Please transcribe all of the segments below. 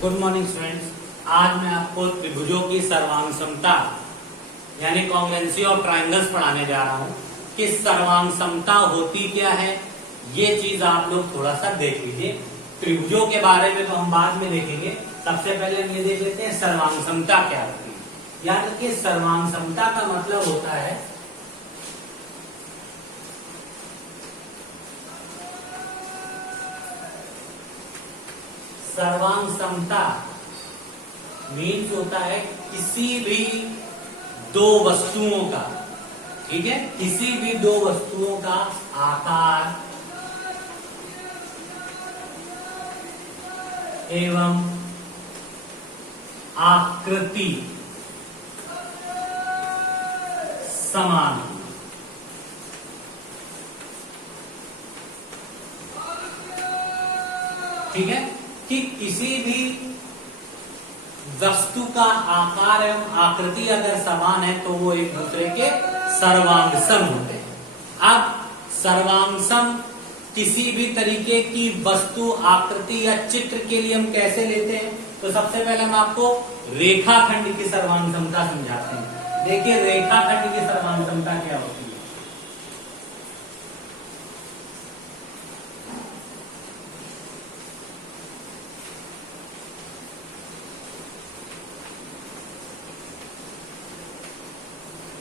Good morning students. आज मैं आपको त्रिभुजों की सर्वांग समता यानी कॉन्ग्रुएंसी ऑफ ट्रायंगल्स पढ़ाने जा रहा हूं कि सर्वांग समता होती क्या है, ये चीज आप लोग थोड़ा सा देख लीजिए। त्रिभुजों के बारे में तो हम बाद में देखेंगे, सबसे पहले हम ये देख लेते हैं सर्वांग समता क्या होती है। याद रखिए, सर्वांग समता का मतलब होता है सर्वांग समता मीन्स होता है किसी भी दो वस्तुओं का, ठीक है, किसी भी दो वस्तुओं का आकार एवं आकृति समान। ठीक है, कि किसी भी वस्तु का आकार एवं आकृति अगर समान है तो वो एक दूसरे के सर्वांगसम होते हैं। अब सर्वांगसम किसी भी तरीके की वस्तु, आकृति या चित्र के लिए हम कैसे लेते हैं, तो सबसे पहले हम आपको रेखाखंड की सर्वांग समता समझाते हैं। देखिए रेखाखंड की सर्वांग समता क्या होती है।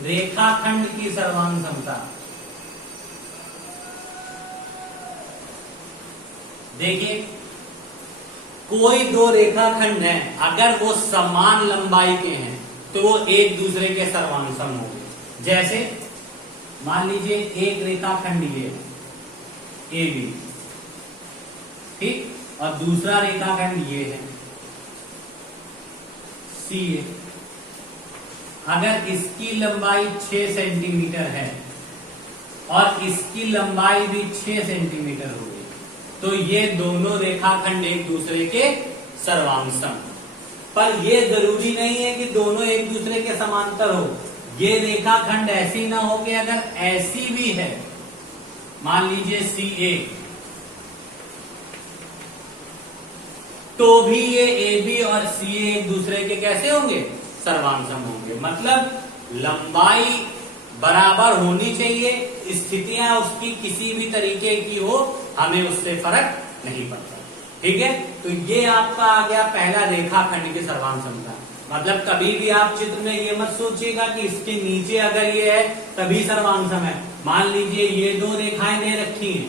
रेखाखंड की सर्वांग समता, देखिए कोई दो रेखाखंड है, अगर वो समान लंबाई के हैं तो वो एक दूसरे के सर्वांगसम होंगे। जैसे मान लीजिए एक रेखाखंड ये ए बी, ठीक, और दूसरा रेखाखंड ये है सी ए। अगर इसकी लंबाई 6 सेंटीमीटर है और इसकी लंबाई भी 6 सेंटीमीटर होगी तो ये दोनों रेखाखंड एक दूसरे के सर्वांगसम। पर ये जरूरी नहीं है कि दोनों एक दूसरे के समांतर हो। ये रेखाखंड ऐसी ना हो कि अगर ऐसी भी है, मान लीजिए सी ए, तो भी ये ए बी और सी ए एक दूसरे के कैसे होंगे, सर्वांगसम होंगे। मतलब लंबाई बराबर होनी चाहिए, स्थितियां उसकी किसी भी तरीके की हो, हमें उससे फर्क नहीं पड़ता। ठीक है, तो ये आपका आ गया पहला रेखाखंड की सर्वांग समता। मतलब कभी भी आप चित्र में ये मत सोचिएगा कि इसके नीचे अगर ये है तभी सर्वांगसम है। मान लीजिए ये दो रेखाएं दे रखी हैं,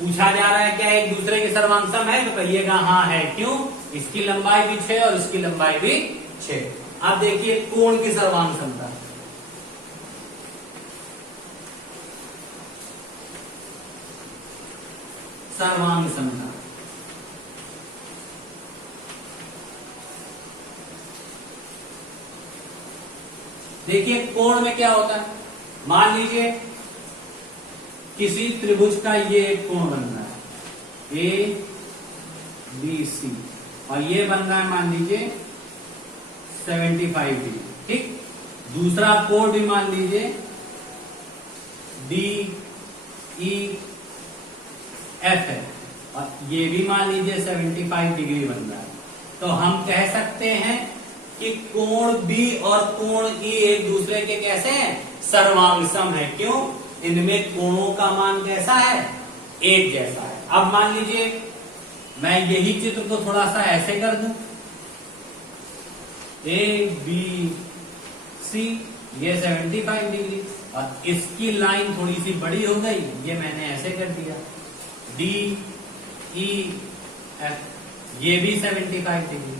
पूछा जा रहा है क्या एक दूसरे के सर्वांगसम है, तो कहिएगा हाँ है। क्यों? इसकी लंबाई भी 6 और इसकी लंबाई भी 6। अब देखिए कोण की सर्वांग समता, सर्वांग समता, देखिए कोण में क्या होता है। मान लीजिए किसी त्रिभुज का ये एक कोण बन रहा है ए बी सी, और ये बन रहा है मान लीजिए 75 डिग्री, ठीक। दूसरा कोण भी मान लीजिए डी ई एफ है और ये भी मान लीजिए 75 डिग्री बन रहा है। तो हम कह सकते हैं कि कोण बी और कोण ई एक दूसरे के कैसे हैं, सर्वांगसम है। क्यों? इनमें कोणों का मान कैसा है, एक जैसा है। अब मान लीजिए मैं यही चित्र को थोड़ा सा ऐसे कर दूं, ए बी सी, ये 75 डिग्री और इसकी लाइन थोड़ी सी बड़ी हो गई, ये मैंने ऐसे कर दिया, डी ई एफ, ये भी 75 डिग्री।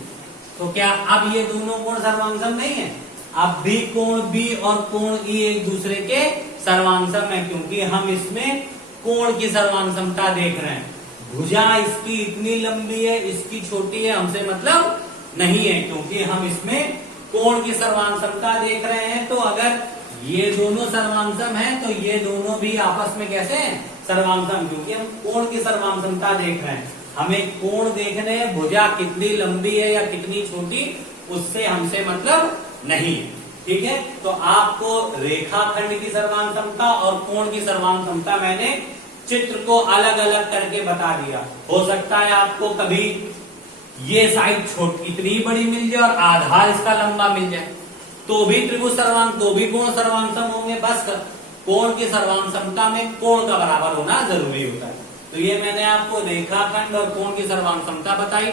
तो क्या अब ये दोनों कोण सर्वांगसम नहीं है? अब भी कोण बी और कोण ई एक दूसरे के सर्वांगसम है, क्योंकि हम इसमें कोण की सर्वांगसमता देख रहे हैं। भुजा इसकी इतनी लंबी है, इसकी छोटी है, हमसे मतलब नहीं है, क्योंकि हम इसमें कोण की सर्वांगसमता देख रहे हैं। तो अगर ये दोनों सर्वांगसम हैं तो ये दोनों भी आपस में कैसे हैं, सर्वांगसम, क्योंकि हम कोण की सर्वांगसमता देख रहे हैं। हमें कोण देखने हैं, भुजा कितनी लंबी है या कितनी छोटी, उससे हमसे मतलब नहीं है। ठीक है, तो आपको रेखाखंड की सर्वांग क्षमता और कोण की सर्वांग क्षमता मैंने चित्र को अलग अलग करके बता दिया। हो सकता है आपको कभी ये साइड छोटी इतनी बड़ी मिल जाए और आधार इसका लंबा मिल जाए, तो भी त्रिभुज सर्वांग, तो भी कोण सर्वांगसम होंगे। बस कोण की सर्वांगसमता में कोण का बराबर होना जरूरी होता है। तो ये मैंने आपको रेखाखंड और कोण की सर्वांगसमता बताई।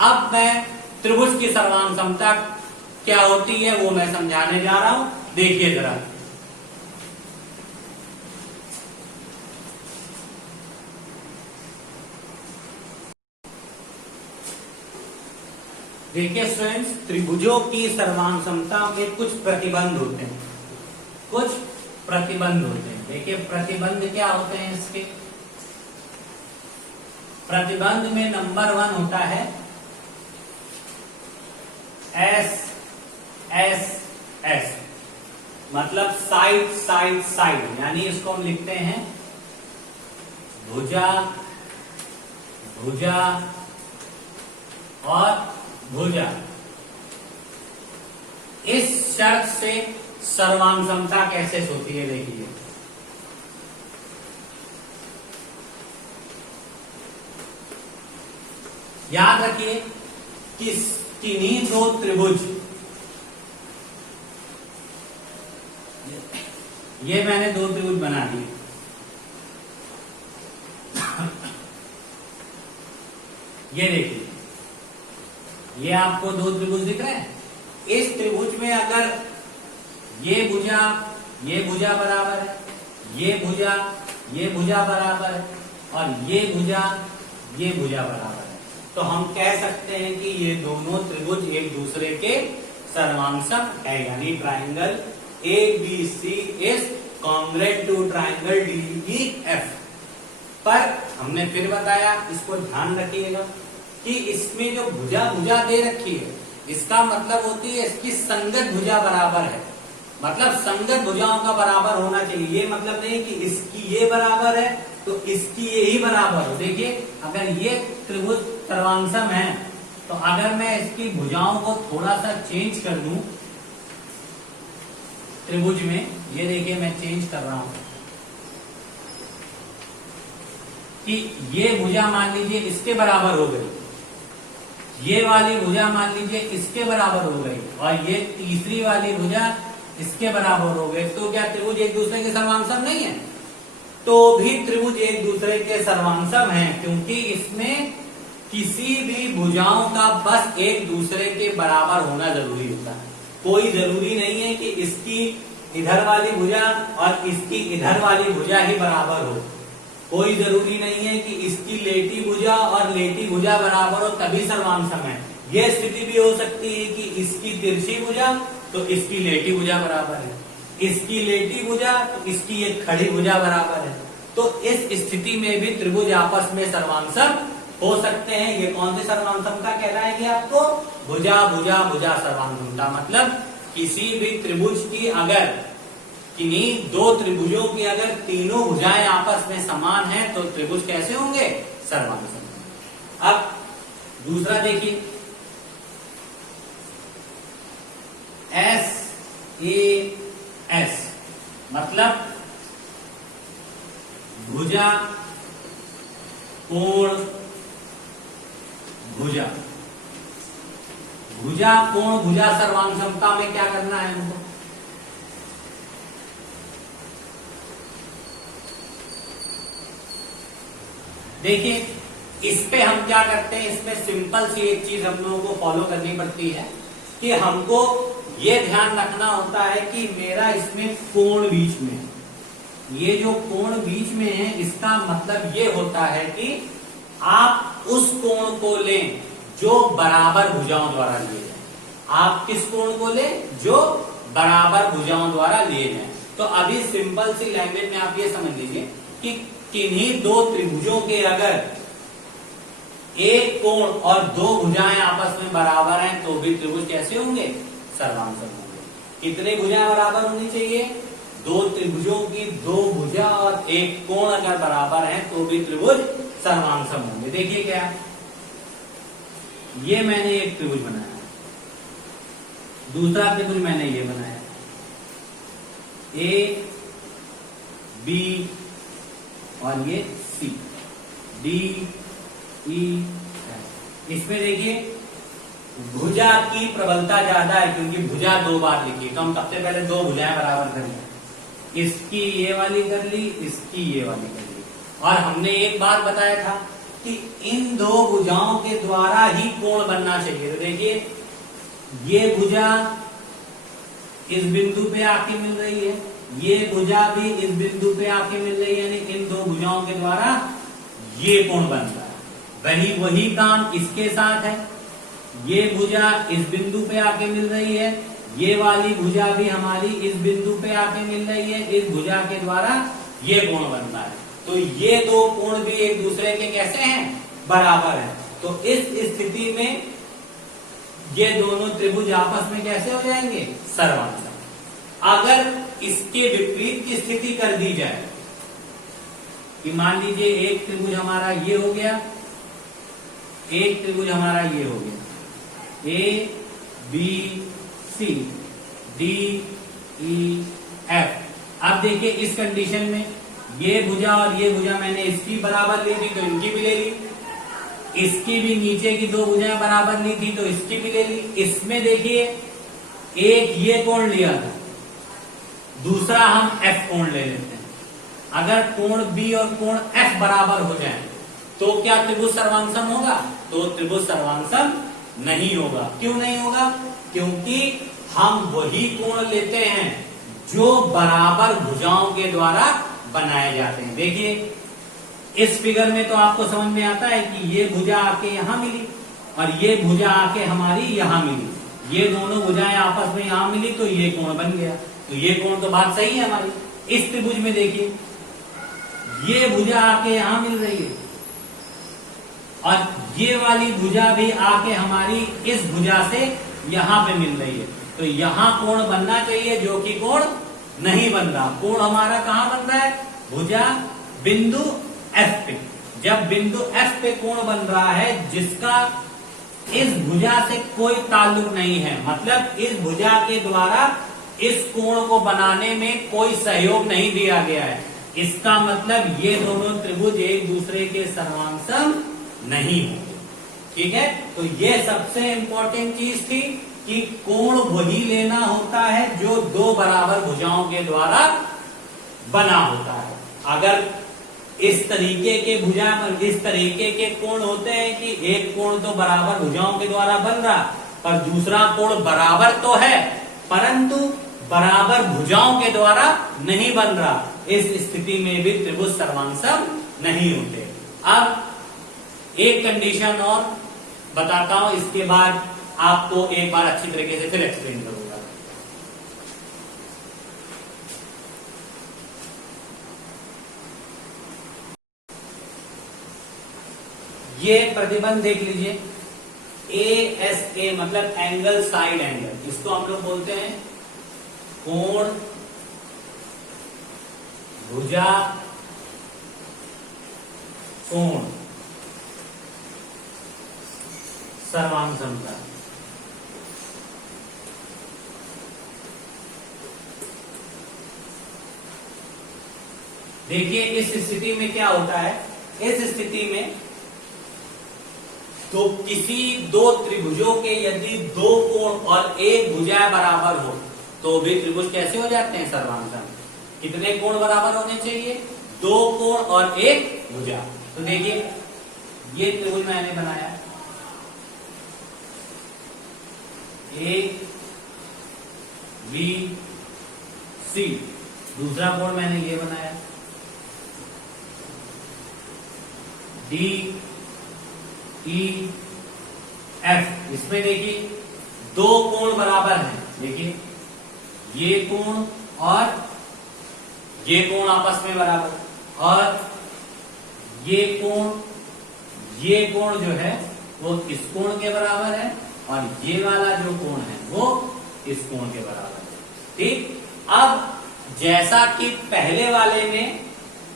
अब मैं त्रिभुज की सर्वांगसमता क्या होती है वो मैं समझाने जा रहा हूं। देखिए जरा, देखिए स्टूडेंट्स, त्रिभुजों की सर्वांगसमता में कुछ प्रतिबंध होते हैं, कुछ प्रतिबंध होते हैं। देखिए प्रतिबंध क्या होते हैं इसके। प्रतिबंध में नंबर 1 होता है एस एस एस, मतलब साइड साइड साइड, यानी इसको हम लिखते हैं भुजा भुजा और भुजा। इस शर्त से सर्वांगसमता कैसे होती है देखिए। याद रखिए कि किन्हीं दो त्रिभुज, ये मैंने दो त्रिभुज बना दिए, ये देखिए, ये आपको दो त्रिभुज दिख रहे हैं। इस त्रिभुज में अगर ये भुजा बराबर है, ये भुजा बराबर है और ये भुजा बराबर है, तो हम कह सकते हैं कि ये दोनों त्रिभुज एक दूसरे के सर्वांगसम है, यानी triangle ABC is congruent to triangle DEF। पर हमने फिर बताया, इसको ध्यान रखिएगा कि इसमें जो भुजा दे रखी है, इसका मतलब होती है इसकी संगत भुजा बराबर है, मतलब संगत भुजाओं का बराबर होना चाहिए। ये मतलब नहीं कि इसकी ये बराबर है तो इसकी ये ही बराबर हो। देखिए अगर ये त्रिभुज सर्वांगसम है तो अगर मैं इसकी भुजाओं को थोड़ा सा चेंज कर दूं त्रिभुज में, ये देखिए मैं चेंज कर रहा हूं कि ये भुजा मान लीजिए इसके बराबर हो गई, ये वाली भुजा मान लीजिए इसके बराबर हो गई और ये तीसरी वाली भुजा इसके बराबर हो गई, तो क्या त्रिभुज एक दूसरे के सर्वांगसम नहीं है? तो भी त्रिभुज एक दूसरे के सर्वांगसम है, क्योंकि इसमें किसी भी भुजाओं का बस एक दूसरे के बराबर होना जरूरी होता है। कोई जरूरी नहीं है कि इसकी इधर वाली भुजा और इसकी इधर वाली भुजा ही बराबर हो। कोई जरूरी नहीं है कि इसकी लेटी भुजा और लेटी भुजा बराबर हो तभी सर्वांगसम है। यह स्थिति भी हो सकती है कि इसकी तिरछी भुजा तो इसकी लेटी भुजा बराबर है, इसकी लेटी भुजा तो इसकी एक खड़ी भुजा बराबर है। तो इस स्थिति में भी त्रिभुज आपस में सर्वांगसम हो सकते हैं। ये कौन सी सर्वांगसमता कहलाएगी आपको? भुजा भुजा भुजा सर्वांगसमता। मतलब किसी भी त्रिभुज की अगर किन्हीं दो त्रिभुजों की अगर तीनों भुजाएं आपस में समान हैं तो त्रिभुज कैसे होंगे? सर्वांगसम। अब दूसरा देखिए, SAS मतलब भुजा कोण भुजा। भुजा कोण भुजा सर्वांगसमता में क्या करना है हमको? देखिए इस पे हम क्या करते हैं, इसमें सिंपल सी एक चीज हम लोगों को फॉलो करनी पड़ती है कि हमको ये ध्यान रखना होता है कि मेरा इसमें कोण बीच में, ये जो कोण बीच में है इसका मतलब ये होता है कि आप उस कोण को लें जो बराबर भुजाओं द्वारा लिए जाए। आप किस कोण को लें? जो बराबर भुजाओं द्वारा लिए जाए। तो अभी सिंपल सी लैंग्वेज में आप ये समझ लीजिए कि किन्हीं दो त्रिभुजों के अगर एक कोण और दो भुजाएं आपस में बराबर हैं तो भी त्रिभुज कैसे होंगे? सर्वांगसम होंगे। कितनी भुजाएं बराबर होनी चाहिए? दो त्रिभुजों की दो भुजा और एक कोण अगर बराबर हैं तो भी त्रिभुज सर्वांगसम होंगे। देखिए क्या, ये मैंने एक त्रिभुज बनाया, दूसरा त्रिभुज मैंने ये बनाया, A B और ये सी, डी ई एफ। इसमें देखिए भुजा की प्रबलता ज्यादा है क्योंकि भुजा 2 बार लिखी, तो हम सबसे पहले 2 भुजाएं बराबर करेंगे। इसकी ये वाली कर ली, इसकी ये वाली कर ली। और हमने एक बात बताया था कि इन 2 भुजाओं के द्वारा ही कोण बनना चाहिए। तो देखिए ये भुजा इस बिंदु पे आके मिल रही है, ये भुजा भी इस बिंदु पे आके मिल रही है, यानी इन 2 भुजाओं के द्वारा ये कोण बनता है। वही काम इसके साथ है, ये भुजा इस बिंदु पे आके मिल रही है, ये वाली भुजा भी हमारी इस बिंदु पे आके मिल रही है, इस भुजा के द्वारा ये कोण बनता है। तो ये 2 कोण भी एक दूसरे के कैसे हैं, बराबर है। तो इस स्थिति में ये दोनों त्रिभुज आपस में कैसे हो जाएंगे, सर्वांसम। अगर इसके विपरीत की स्थिति कर दी जाए कि मान लीजिए एक त्रिभुज हमारा ये हो गया, एक त्रिभुज हमारा ये हो गया, A B C D E F. अब देखिए इस कंडीशन में ये भुजा और ये भुजा मैंने इसकी बराबर ली थी तो इनकी भी ले ली, इसकी भी नीचे की 2 भुजाएं बराबर ली थी तो इसकी भी ले ली। इसमें देखिए एक ये कोण लिया था, दूसरा हम एफ कोण ले लेते हैं। अगर कोण बी और कोण एफ बराबर हो जाए तो क्या त्रिभुज सर्वांसम होगा, तो त्रिभुज सर्वांसम नहीं होगा। क्यों नहीं होगा, क्योंकि हम वही कोण लेते हैं जो बराबर भुजाओं के द्वारा बनाए जाते हैं। देखिए इस फिगर में तो आपको समझ में आता है कि ये भुजा आके यहां मिली और ये भुजा आके हमारी यहां मिली, ये दोनों भुजाएं आपस में यहां मिली तो ये कोण बन गया। तो ये कोण तो बात सही है हमारी। इस त्रिभुज में देखिए ये भुजा आके यहां मिल रही है और ये वाली भुजा भी आके हमारी इस भुजा से यहां पे मिल रही है, तो यहां कोण बनना चाहिए जो कि कोण नहीं बन रहा। कोण हमारा कहां बन रहा है, भुजा बिंदु एफ पे। जब बिंदु एफ पे कोण बन रहा है जिसका इस भुजा से कोई ताल्लुक नहीं है, मतलब इस भुजा के द्वारा इस कोण को बनाने में कोई सहयोग नहीं दिया गया है, इसका मतलब ये दोनों त्रिभुज एक दूसरे के सर्वांसम नहीं होंगे। ठीक है, तो ये सबसे इंपॉर्टेंट चीज थी कि कोण वही लेना होता है जो 2 बराबर भुजाओं के द्वारा बना होता है। अगर इस तरीके के भुजा इस तरीके के कोण होते हैं कि एक कोण तो बराबर भुजाओं के द्वारा बन रहा पर दूसरा कोण बराबर तो है परंतु बराबर भुजाओं के द्वारा नहीं बन रहा, इस स्थिति में भी त्रिभुज सर्वांसम नहीं होते। अब एक कंडीशन और बताता हूं, इसके बाद आपको एक बार अच्छी तरीके से फिर एक्सप्लेन करूंगा। ये प्रतिबंध देख लीजिए, ASA मतलब एंगल साइड एंगल, इसको हम लोग बोलते हैं कोण भुजा कोण सर्वांसम का। देखिए इस स्थिति में क्या होता है, इस स्थिति में तो किसी 2 त्रिभुजों के यदि 2 कोण और एक भुजा बराबर हो तो भी त्रिभुज कैसे हो जाते हैं, सर्वांसम। कितने कोण बराबर होने चाहिए, 2 कोण और एक भुजा। तो देखिए ये त्रिभुज मैंने बनाया A B C, दूसरा कोण मैंने ये बनाया D E F। इसमें देखिए 2 कोण बराबर हैं, देखिए ये कोण और ये कोण आपस में बराबर, और ये कोण जो है वो इस कोण के बराबर है और ये वाला जो कोण है वो इस कोण के बराबर है। ठीक, अब जैसा कि पहले वाले में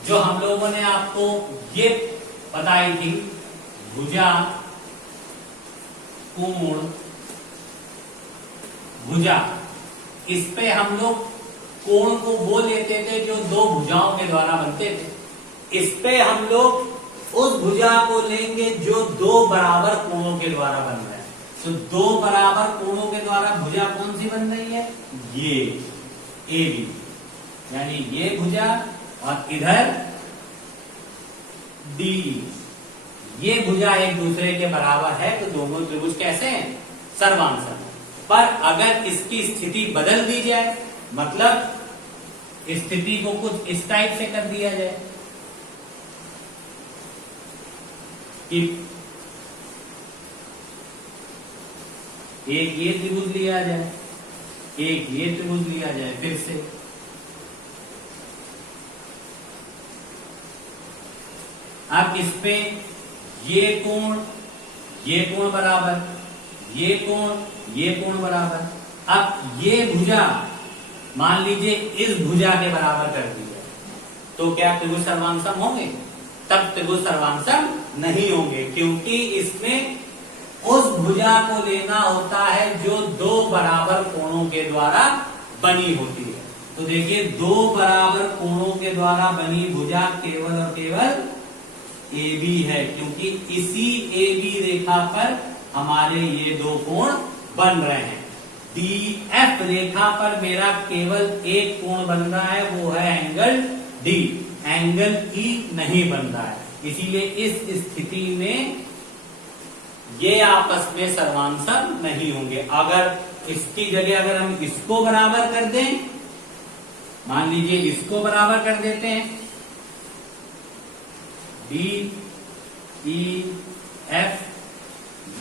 जो हम लोगों ने आपको ये बताई थी भुजा कोण भुजा, इस पे हम लोग कोण को वो लेते थे जो 2 भुजाओं के द्वारा बनते थे। इस पे हम लोग उस भुजा को लेंगे जो दो बराबर कोणों के द्वारा बन रहा है। तो दो बराबर कोणों के द्वारा भुजा कौन सी बन रही है? ये ए बी, यानी ये भुजा और इधर डी। ये भुजा एक दूसरे के बराबर है तो दोनों त्रिभुज कैसे हैं? सर्वांसम। पर अगर इसकी स्थिति बदल दी जाए, मतलब स्थिति को कुछ इस टाइप से कर दिया जाए कि एक ये त्रिभुज लिया जाए, एक ये त्रिभुज लिया जाए, फिर से अब इस पे ये कोण बराबर, ये कोण बराबर। अब ये भुजा मान लीजिए इस भुजा के बराबर कर दी जाए तो क्या त्रिभुज सर्वांसम होंगे? तब त्रिभुज सर्वांसम नहीं होंगे, क्योंकि इसमें उस भुजा को लेना होता है जो दो बराबर कोणों के द्वारा बनी होती है। तो देखिए, दो बराबर कोणों के द्वारा बनी भुजा केवल और केवल AB है, क्योंकि इसी AB रेखा पर हमारे ये दो कोण बन रहे हैं। DF रेखा पर मेरा केवल एक कोण बन रहा है, वो है एंगल D, एंगल E नहीं बन रहा है। इसीलिए इस स्थिति में ये आपस में सर्वांसम नहीं होंगे। अगर इसकी जगह अगर हम इसको बराबर कर दें, मान लीजिए इसको बराबर कर देते हैं, DEF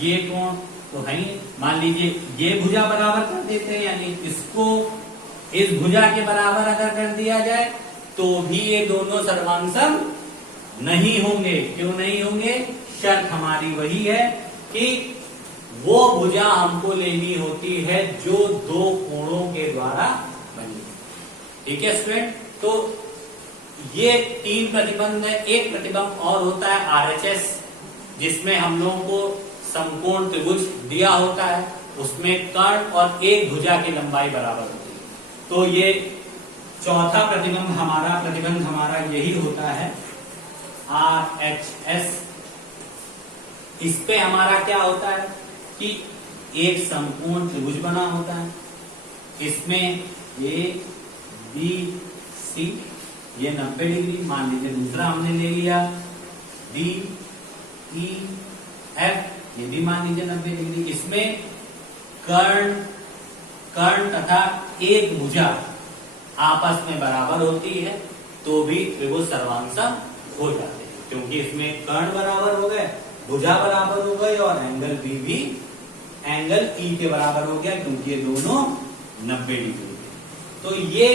ये कोण तो है ही, मान लीजिए ये भुजा बराबर कर देते हैं, यानी इसको इस भुजा के बराबर अगर कर दिया जाए तो भी ये दोनों सर्वांसम नहीं होंगे। क्यों नहीं होंगे? शर्त हमारी वही है कि वो भुजा हमको लेनी होती है जो दो कोणों के द्वारा बनी। ठीक है स्टूडेंट, तो ये तीन प्रतिबंध है। एक प्रतिबंध और होता है RHS, जिसमें हम लोगों को समकोण त्रिभुज दिया होता है, उसमें कर्ण और एक भुजा की लंबाई बराबर होती है। तो ये चौथा प्रतिबंध हमारा यही होता है, RHS। इस पे हमारा क्या होता है कि एक समकोण त्रिभुज बना होता है, इसमें ABC ये 90 डिग्री मान लीजिए, दूसरा हमने ले लिया DEF ये भी मान लीजिए 90 डिग्री। इसमें कर्ण तथा एक भुजा आपस में बराबर होती है तो भी त्रिभुज सर्वांसम हो जाते हैं, क्योंकि इसमें कर्ण बराबर हो गए, भुजा बराबर हो गई और एंगल B भी एंगल E के बराबर हो गया, क्योंकि ये दोनों 90 डिग्री। तो ये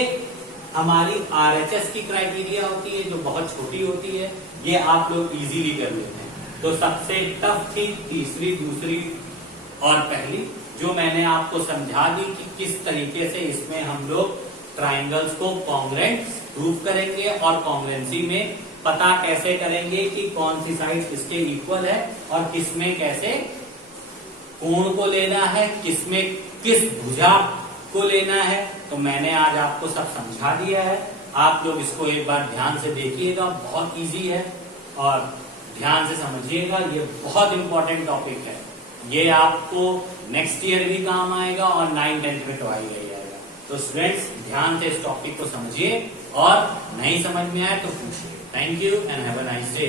हमारी RHS की क्राइटेरिया होती है, जो बहुत छोटी होती है, ये आप लोग इजीली कर लेते हैं। तो सबसे टफ थी तीसरी, दूसरी और पहली, जो मैंने आपको समझा दी कि किस तरीके से इसमें हम लोग ट्राइंगल्स को कॉन्ग्रुएंट प्रूव करेंगे और कॉन्ग्रुएंसी में पता कैसे करेंगे कि कौन सी साइड इसके इक्वल है और किसमें कैसे कोण को लेना है, किसमें किस भुजा को लेना है। तो मैंने आज आपको सब समझा दिया है। आप लोग इसको एक बार ध्यान से देखिएगा, बहुत इजी है और ध्यान से समझिएगा। ये बहुत इंपॉर्टेंट टॉपिक है, ये आपको नेक्स्ट ईयर भी काम आएगा और 9th-10th में तो आएगा ही आएगा। तो स्टूडेंट्स ध्यान से इस टॉपिक को समझिए और नहीं समझ में आए तो पूछिए। Thank you and have a nice day.